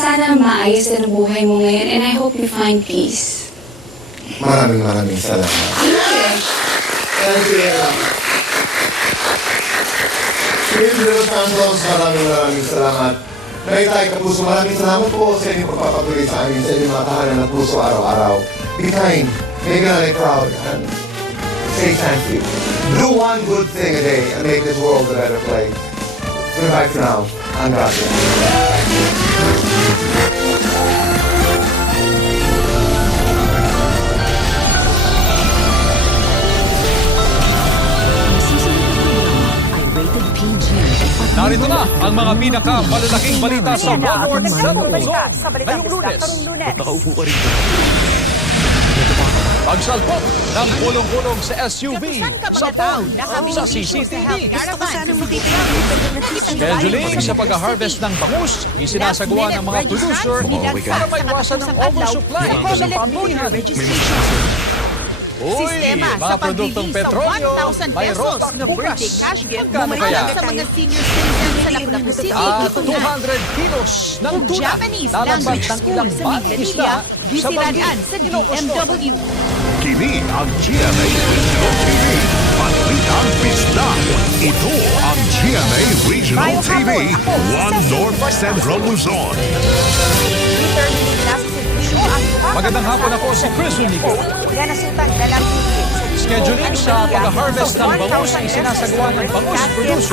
sana maayos na ang buhay mo ngayon and I hope you find peace. Maraming salamat. Thank you. Children Santos, maraming salamat. Naitay Kapuso, maraming salamat po sa inyong pagpapatuloy sa amin, sa inyong mga tahanan ng puso araw-araw. Be kind, make another proud, and say thank you. Do one good thing a day and make this world a better place. Goodbye for now, and God bless. Narito na ang mga pinaka-malalaking balita sa One North Central Zone ngayong Lunes. Nakaupo ka rin. Pagsalpok ng pulong-pulong sa SUV sa pool sa CCTV. Scheduling sa pag-harvest ng bangus, isinasagawa ng mga producer para maiwasan ang oversupply sa pamilihan. Uy, mga produktong petrolyo, may rotak na bukas. Magkano kaya? At 200 kilos ng tuna lalabas ng ilang baling isla sa Bangi, Ilocos. Kini ang GMA Regional TV. Palitang Pista. Ito ang GMA Regional TV. One North Central Luzon. Magandang hapon, ako si Chris Unico. Scheduling sa pag-harvest ng bangus, isinasagawa ng bangus producer